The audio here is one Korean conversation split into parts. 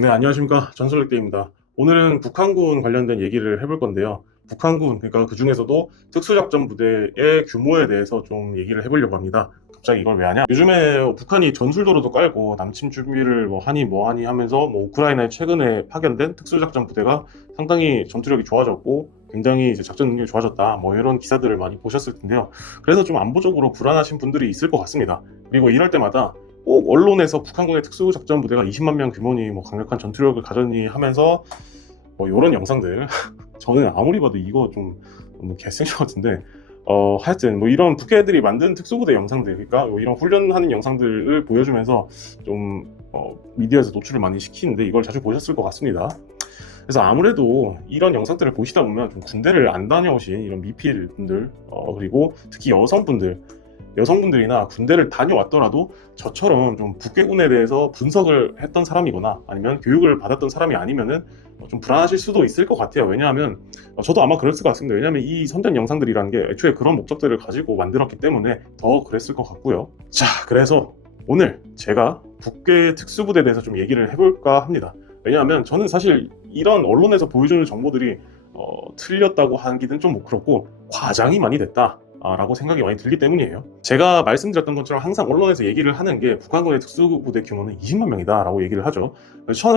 네, 안녕하십니까. 전설력대입니다. 오늘은 북한군 관련된 얘기를 해볼 건데요. 북한군, 그러니까 그 중에서도 특수작전부대의 규모에 대해서 좀 얘기를 해보려고 합니다. 갑자기 이걸 왜 하냐? 요즘에 북한이 전술도로도 깔고 남침 준비를 뭐 하니 하면서 뭐 우크라이나에 최근에 파견된 특수작전부대가 상당히 전투력이 좋아졌고 굉장히 이제 작전 능력이 좋아졌다. 뭐 이런 기사들을 많이 보셨을 텐데요. 그래서 좀 안보적으로 불안하신 분들이 있을 것 같습니다. 그리고 이럴 때마다 꼭 언론에서 북한군의 특수작전부대가 20만 명 규모니 뭐 강력한 전투력을 가졌니 하면서 뭐 이런 영상들 저는 아무리 봐도 이거 좀 너무 개쓰레기 같은데 하여튼 뭐 이런 북애들이 만든 특수부대 영상들, 그러니까 뭐 이런 훈련하는 영상들을 보여주면서 좀 미디어에서 노출을 많이 시키는데 이걸 자주 보셨을 것 같습니다. 그래서 아무래도 이런 영상들을 보시다 보면 좀 군대를 안 다녀오신 이런 미필 분들, 그리고 특히 여성분들이나 군대를 다녀왔더라도 저처럼 좀 북괴군에 대해서 분석을 했던 사람이거나 아니면 교육을 받았던 사람이 아니면은 좀 불안하실 수도 있을 것 같아요. 왜냐하면 저도 아마 그랬을 것 같습니다. 왜냐하면 이 선전 영상들이라는 게 애초에 그런 목적들을 가지고 만들었기 때문에 더 그랬을 것 같고요. 자, 그래서 오늘 제가 북괴 특수부대에 대해서 좀 얘기를 해볼까 합니다. 왜냐하면 저는 사실 이런 언론에서 보여주는 정보들이 틀렸다고 하기는 좀 그렇고 과장이 많이 됐다 라고 생각이 많이 들기 때문이에요. 제가 말씀드렸던 것처럼 항상 언론에서 얘기를 하는 게 북한군의 특수부대 규모는 20만 명이다 라고 얘기를 하죠.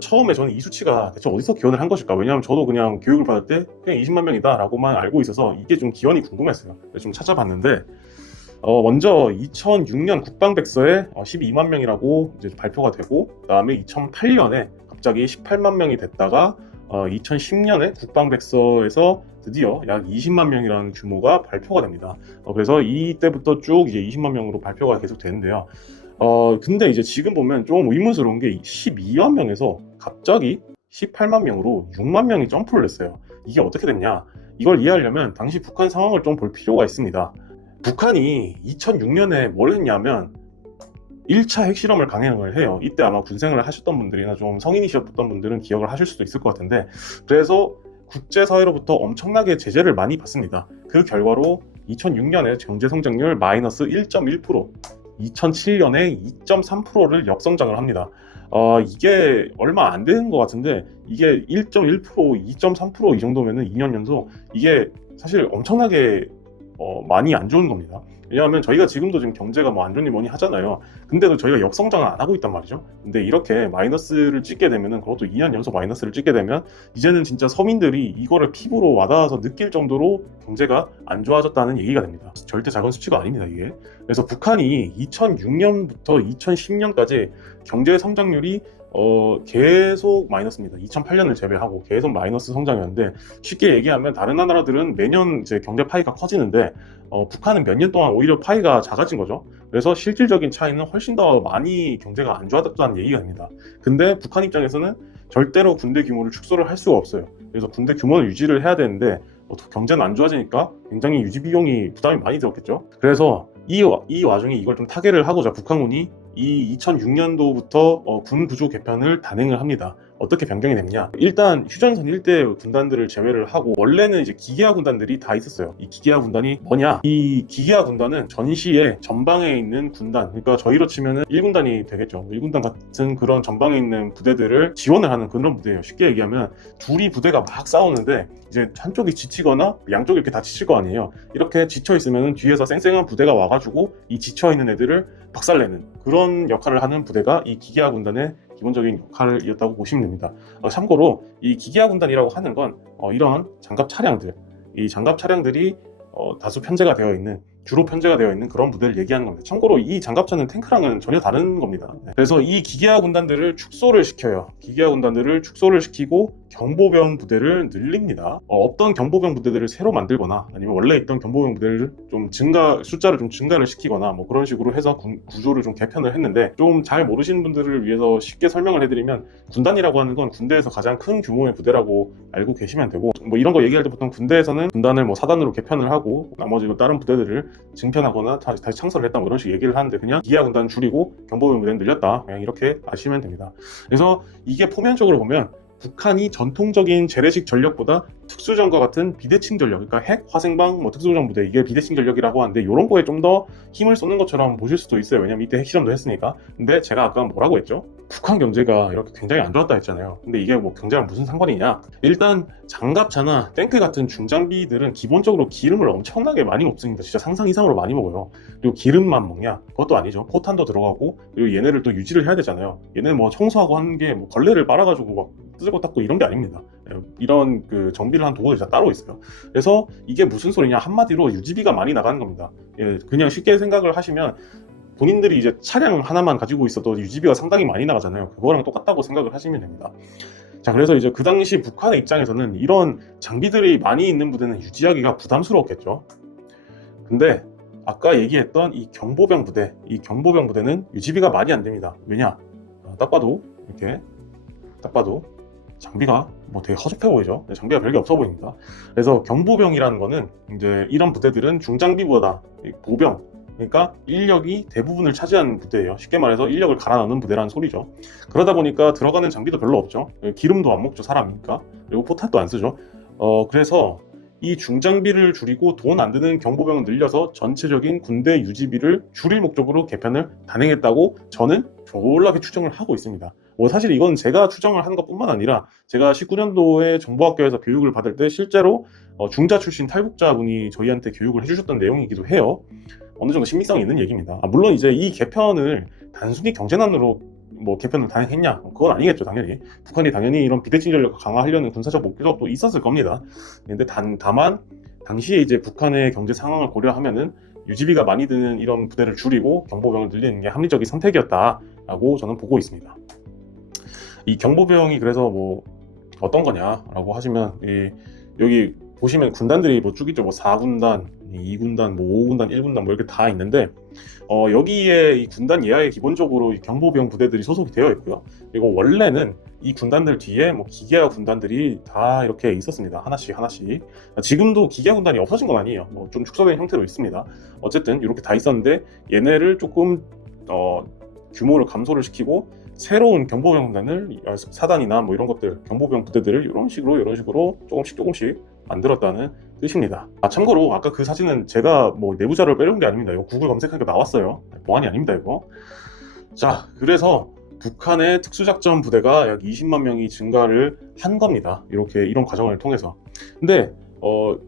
처음에 저는 이 수치가 대체 어디서 기원을 한 것일까, 왜냐하면 저도 그냥 교육을 받을 때 그냥 20만 명이다 라고만 알고 있어서 이게 좀 기원이 궁금했어요. 그래서 좀 찾아봤는데 먼저 2006년 국방백서에 12만 명이라고 이제 발표가 되고, 그 다음에 2008년에 갑자기 18만 명이 됐다가 2010년에 국방백서에서 드디어 약 20만 명이라는 규모가 발표가 됩니다. 그래서 이때부터 쭉 이제 20만 명으로 발표가 계속 되는데요. 근데 이제 지금 보면 좀 의문스러운 게 12만 명에서 갑자기 18만 명으로 6만 명이 점프를 했어요. 이게 어떻게 됐냐? 이걸 이해하려면 당시 북한 상황을 좀 볼 필요가 있습니다. 북한이 2006년에 뭘 했냐면 1차 핵실험을 강행을 해요. 이때 아마 군생활을 하셨던 분들이나 좀 성인이셨던 분들은 기억을 하실 수도 있을 것 같은데, 그래서 국제사회로부터 엄청나게 제재를 많이 받습니다. 그 결과로 2006년에 경제성장률 마이너스 1.1%, 2007년에 2.3%를 역성장을 합니다. 이게 얼마 안 되는 것 같은데 이게 1.1%, 2.3%이 정도면은 2년 연속, 이게 사실 엄청나게 많이 안 좋은 겁니다. 왜냐하면 저희가 지금도 지금 경제가 뭐 안 좋니 뭐니 하잖아요. 근데도 저희가 역성장을 안 하고 있단 말이죠. 근데 이렇게 마이너스를 찍게 되면은, 그것도 2년 연속 마이너스를 찍게 되면 이제는 진짜 서민들이 이거를 피부로 와닿아서 느낄 정도로 경제가 안 좋아졌다는 얘기가 됩니다. 절대 작은 수치가 아닙니다, 이게. 그래서 북한이 2006년부터 2010년까지 경제 성장률이 계속 마이너스입니다. 2008년을 제외하고 계속 마이너스 성장이었는데, 쉽게 얘기하면 다른 나라들은 매년 이제 경제 파이가 커지는데 북한은 몇 년 동안 오히려 파이가 작아진 거죠. 그래서 실질적인 차이는 훨씬 더 많이 경제가 안 좋아졌다는 얘기가 됩니다. 근데 북한 입장에서는 절대로 군대 규모를 축소를 할 수가 없어요. 그래서 군대 규모를 유지를 해야 되는데 경제는 안 좋아지니까 굉장히 유지 비용이 부담이 많이 들었겠죠. 그래서 이 와중에 이걸 좀 타개를 하고자 북한군이 이 2006년도부터 군 구조 개편을 단행을 합니다. 어떻게 변경이 됐냐? 일단 휴전선 일대 군단들을 제외를 하고, 원래는 이제 기계화 군단들이 다 있었어요. 이 기계화 군단이 뭐냐? 이 기계화 군단은 전시의 전방에 있는 군단, 그러니까 저희로 치면은 1군단이 되겠죠. 1군단 같은 그런 전방에 있는 부대들을 지원을 하는 그런 부대예요. 쉽게 얘기하면 둘이 부대가 막 싸우는데 이제 한쪽이 지치거나 양쪽이 이렇게 다 지칠 거 아니에요. 이렇게 지쳐 있으면은 뒤에서 쌩쌩한 부대가 와가지고 이 지쳐 있는 애들을 박살내는 그런 역할을 하는 부대가 이 기계화 군단의 기본적인 역할이었다고 보시면 됩니다. 참고로 이 기계화 군단이라고 하는 건 이런 장갑 차량들, 이 장갑 차량들이 다수 편제가 되어 있는, 주로 편제가 되어 있는 그런 부대를 얘기하는 겁니다. 참고로 이 장갑차는 탱크랑은 전혀 다른 겁니다. 그래서 이 기계화 군단들을 축소를 시켜요. 기계화 군단들을 축소를 시키고 경보병 부대를 늘립니다. 없던 경보병 부대들을 새로 만들거나 아니면 원래 있던 경보병 부대를 좀 숫자를 좀 증가를 시키거나 뭐 그런 식으로 해서 구조를 좀 개편을 했는데, 좀 잘 모르시는 분들을 위해서 쉽게 설명을 해드리면, 군단이라고 하는 건 군대에서 가장 큰 규모의 부대라고 알고 계시면 되고, 뭐 이런 거 얘기할 때 보통 군대에서는 군단을 뭐 사단으로 개편을 하고 나머지 다른 부대들을 증편하거나 다시 창설을 했다 뭐 이런 식으로 얘기를 하는데, 그냥 기하 군단 줄이고 경보병 부대는 늘렸다, 그냥 이렇게 아시면 됩니다. 그래서 이게 포면적으로 보면 북한이 전통적인 재래식 전력보다 특수전과 같은 비대칭 전력, 그러니까 핵, 화생방, 뭐 특수전 부대, 이게 비대칭 전력이라고 하는데 이런 거에 좀 더 힘을 쏟는 것처럼 보실 수도 있어요. 왜냐면 이때 핵실험도 했으니까. 근데 제가 아까 뭐라고 했죠? 북한 경제가 이렇게 굉장히 안 좋았다 했잖아요. 근데 이게 뭐 경제랑 무슨 상관이냐? 일단 장갑차나 탱크 같은 중장비들은 기본적으로 기름을 엄청나게 많이 먹습니다. 진짜 상상 이상으로 많이 먹어요. 그리고 기름만 먹냐? 그것도 아니죠. 포탄도 들어가고, 그리고 얘네를 또 유지를 해야 되잖아요. 얘네 뭐 청소하고 하는 게 뭐 걸레를 빨아가지고 막 뜯고 닦고 이런 게 아닙니다. 이런 그 정비를 한 도구들이 다 따로 있어요. 그래서 이게 무슨 소리냐? 한마디로 유지비가 많이 나가는 겁니다. 그냥 쉽게 생각을 하시면 본인들이 이제 차량 하나만 가지고 있어도 유지비가 상당히 많이 나가잖아요. 그거랑 똑같다고 생각을 하시면 됩니다. 자, 그래서 이제 그 당시 북한의 입장에서는 이런 장비들이 많이 있는 부대는 유지하기가 부담스러웠겠죠. 근데 아까 얘기했던 이 경보병 부대는 유지비가 많이 안 됩니다. 왜냐? 딱 봐도 이렇게 딱 봐도 장비가 뭐 되게 허접해 보이죠. 장비가 별게 없어 보입니다. 그래서 경보병이라는 거는 이제 이런 부대들은 중장비보다 보병, 그러니까 인력이 대부분을 차지하는 부대예요. 쉽게 말해서 인력을 갈아 넣는 부대라는 소리죠. 그러다 보니까 들어가는 장비도 별로 없죠. 기름도 안 먹죠, 사람이니까. 그리고 포탄도 안 쓰죠. 그래서 이 중장비를 줄이고 돈 안 드는 경보병을 늘려서 전체적인 군대 유지비를 줄일 목적으로 개편을 단행했다고 저는 졸라게 추정을 하고 있습니다. 사실 이건 제가 추정을 하는 것뿐만 아니라 제가 19년도에 정보학교에서 교육을 받을 때 실제로 중자 출신 탈북자분이 저희한테 교육을 해주셨던 내용이기도 해요. 어느 정도 신빙성이 있는 얘기입니다. 물론 이제 이 개편을 단순히 경제난으로 뭐 개편을 단행했냐? 그건 아니겠죠, 당연히. 북한이 당연히 이런 비대칭 전략을 강화하려는 군사적 목적도 있었을 겁니다. 근데 다만 당시에 이제 북한의 경제 상황을 고려하면은 유지비가 많이 드는 이런 부대를 줄이고 경보병을 늘리는 게 합리적인 선택이었다라고 저는 보고 있습니다. 이 경보병이 그래서 뭐 어떤 거냐라고 하시면 여기 보시면 군단들이 뭐 쭉 있죠. 뭐 4군단, 2군단, 뭐 5군단, 1군단 뭐 이렇게 다 있는데 여기에 이 군단 예하에 기본적으로 이 경보병 부대들이 소속이 되어 있고요. 그리고 원래는 이 군단들 뒤에 뭐 기계화 군단들이 다 이렇게 있었습니다. 하나씩. 지금도 기계화 군단이 없어진 건 아니에요. 뭐 좀 축소된 형태로 있습니다. 어쨌든 이렇게 다 있었는데 얘네를 조금 규모를 감소를 시키고 새로운 경보병 군단을 사단이나 뭐 이런 것들 경보병 부대들을 이런 식으로 조금씩 만들었다는 뜻입니다. 참고로 아까 그 사진은 제가 뭐 내부 자료를 빼려온 게 아닙니다. 이거 구글 검색하니까 나왔어요. 보안이 아닙니다, 이거. 자, 그래서 북한의 특수작전 부대가 약 20만 명이 증가를 한 겁니다. 이런 과정을 통해서. 근데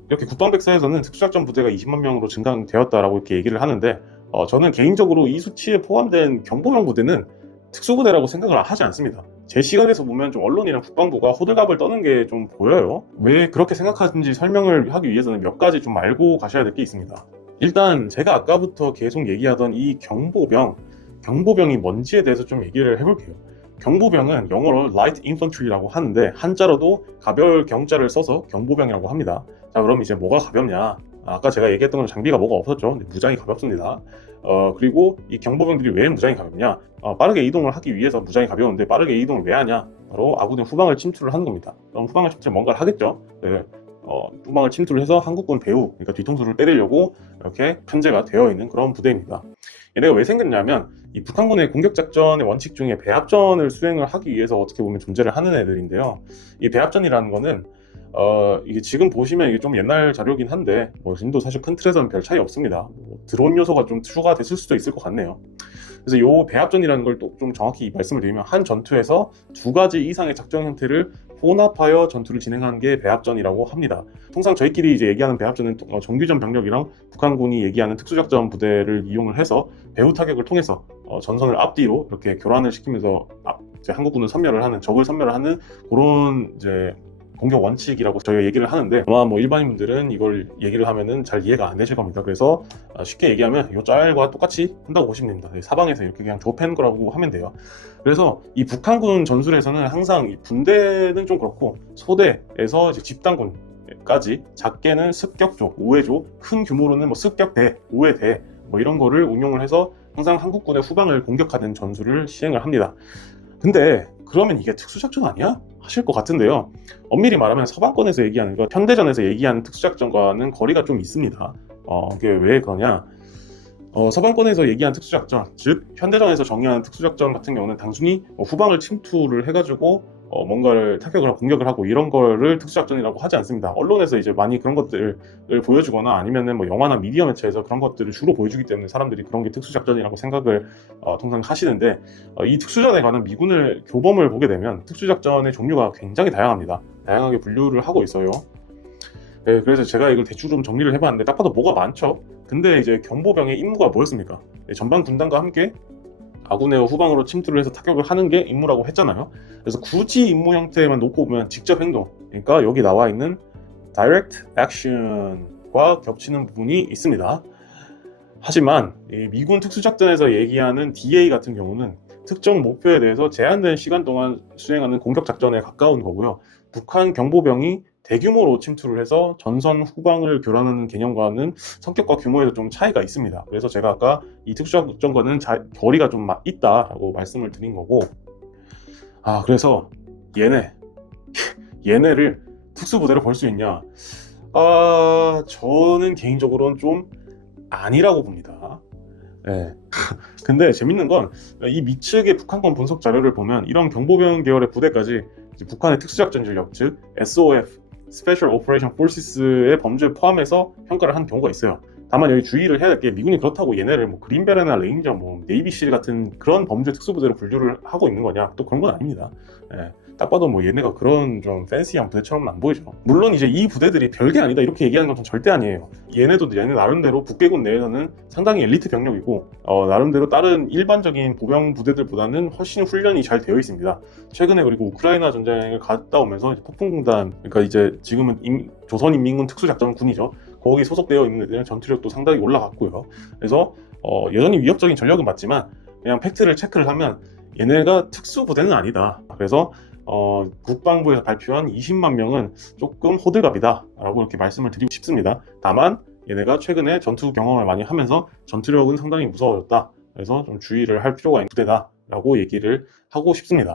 이렇게 국방백사에서는 특수작전 부대가 20만 명으로 증강되었다라고 이렇게 얘기를 하는데 저는 개인적으로 이 수치에 포함된 경보병 부대는 특수부대라고 생각을 하지 않습니다. 제 시각에서 보면 좀 언론이랑 국방부가 호들갑을 떠는 게 좀 보여요. 왜 그렇게 생각하는지 설명을 하기 위해서는 몇 가지 좀 알고 가셔야 될 게 있습니다. 일단 제가 아까부터 계속 얘기하던 이 경보병이 뭔지에 대해서 좀 얘기를 해볼게요. 경보병은 영어로 Light Infantry라고 하는데 한자로도 가벼울 경자를 써서 경보병이라고 합니다. 자, 그럼 이제 뭐가 가볍냐? 아까 제가 얘기했던 건 장비가 뭐가 없었죠. 근데 무장이 가볍습니다. 그리고 이 경보병들이 왜 무장이 가볍냐? 빠르게 이동을 하기 위해서 무장이 가벼운데 빠르게 이동을 왜 하냐? 바로 아군의 후방을 침투를 하는 겁니다. 그럼 후방을 침투해 뭔가를 하겠죠. 네. 후방을 침투를 해서 한국군 배후, 그러니까 뒤통수를 때리려고 이렇게 편제가 되어 있는 그런 부대입니다. 얘네가 왜 생겼냐면 이 북한군의 공격작전의 원칙 중에 배합전을 수행을 하기 위해서 어떻게 보면 존재를 하는 애들인데요. 이 배합전이라는 거는 이게 지금 보시면 이게 좀 옛날 자료긴 한데 지금도 사실 큰 틀에서는 별 차이 없습니다. 드론 요소가 좀 추가됐을 수도 있을 것 같네요. 그래서 이 배합전이라는 걸 또 좀 정확히 말씀을 드리면 한 전투에서 2가지 이상의 작전 형태를 혼합하여 전투를 진행하는 게 배합전이라고 합니다. 통상 저희끼리 이제 얘기하는 배합전은 정규전 병력이랑 북한군이 얘기하는 특수작전 부대를 이용을 해서 배후 타격을 통해서 전선을 앞뒤로 이렇게 교란을 시키면서 이제 한국군을 적을 섬멸을 하는 그런 이제 공격 원칙이라고 저희가 얘기를 하는데 아마 뭐 일반인분들은 이걸 얘기를 하면은 잘 이해가 안 되실 겁니다. 그래서 쉽게 얘기하면 이 짤과 똑같이 한다고 보시면 됩니다. 사방에서 이렇게 그냥 조패는 거라고 하면 돼요. 그래서 이 북한군 전술에서는 항상 이 분대는 좀 그렇고 소대에서 이제 집단군까지 작게는 습격조, 우회조, 큰 규모로는 뭐 습격대, 우회대 뭐 이런 거를 운용을 해서 항상 한국군의 후방을 공격하는 전술을 시행을 합니다. 근데 그러면 이게 특수작전 아니야? 하실 것 같은데요. 엄밀히 말하면 서방권에서 얘기하는 것, 현대전에서 얘기하는 특수작전과는 거리가 좀 있습니다. 이게 왜 그러냐? 서방권에서 얘기한 특수작전, 즉 현대전에서 정의하는 특수작전 같은 경우는 단순히 후방을 침투를 해가지고 뭔가를 타격을 하고 공격을 하고 이런 거를 특수작전이라고 하지 않습니다. 언론에서 이제 많이 그런 것들을 보여주거나 아니면은 뭐 영화나 미디어 매체에서 그런 것들을 주로 보여주기 때문에 사람들이 그런 게 특수작전이라고 생각을 통상 하시는데, 이 특수전에 관한 미군을 교범을 보게 되면 특수작전의 종류가 굉장히 다양합니다. 다양하게 분류를 하고 있어요. 네, 그래서 제가 이걸 대충 좀 정리를 해봤는데 딱 봐도 뭐가 많죠. 근데 이제 경보병의 임무가 뭐였습니까? 네, 전방 군단과 함께 아군의 후방으로 침투를 해서 타격을 하는 게 임무라고 했잖아요. 그래서 굳이 임무 형태만 놓고 보면 직접 행동, 그러니까 여기 나와 있는 Direct Action과 겹치는 부분이 있습니다. 하지만 이 미군 특수작전에서 얘기하는 DA 같은 경우는 특정 목표에 대해서 제한된 시간 동안 수행하는 공격 작전에 가까운 거고요. 북한 경보병이 대규모로 침투를 해서 전선 후방을 교란하는 개념과는 성격과 규모에서 좀 차이가 있습니다. 그래서 제가 아까 이 특수작전과는 거리가 좀 있다라고 말씀을 드린 거고, 그래서 얘네를 특수부대로 볼 수 있냐? 저는 개인적으로는 좀 아니라고 봅니다. 네. 근데 재밌는 건 이 미측의 북한권 분석 자료를 보면 이런 경보병 계열의 부대까지 북한의 특수작전 전력, 즉 SOF, Special Operation Forces의 범주에 포함해서 평가를 한 경우가 있어요. 다만 여기 주의를 해야 될 게 미군이 그렇다고 얘네를 뭐 그린베레나 레인저, 뭐 네이비실 같은 그런 범죄 특수부대로 분류를 하고 있는 거냐? 또 그런 건 아닙니다. 예. 딱 봐도 뭐 얘네가 그런 좀 팬시한 부대처럼은 안 보이죠. 물론 이제 이 부대들이 별게 아니다 이렇게 얘기하는 건 절대 아니에요. 얘네 나름대로 북괴군 내에서는 상당히 엘리트 병력이고 나름대로 다른 일반적인 보병 부대들보다는 훨씬 훈련이 잘 되어 있습니다. 최근에 그리고 우크라이나 전쟁을 갔다 오면서 폭풍공단, 그러니까 이제 지금은 조선인민군 특수작전군이죠. 거기 소속되어 있는 애들은 전투력도 상당히 올라갔고요. 그래서 여전히 위협적인 전력은 맞지만 그냥 팩트를 체크를 하면 얘네가 특수부대는 아니다. 그래서 국방부에서 발표한 20만 명은 조금 호들갑이다 라고 이렇게 말씀을 드리고 싶습니다. 다만 얘네가 최근에 전투 경험을 많이 하면서 전투력은 상당히 무서워졌다. 그래서 좀 주의를 할 필요가 있는 부대다 라고 얘기를 하고 싶습니다.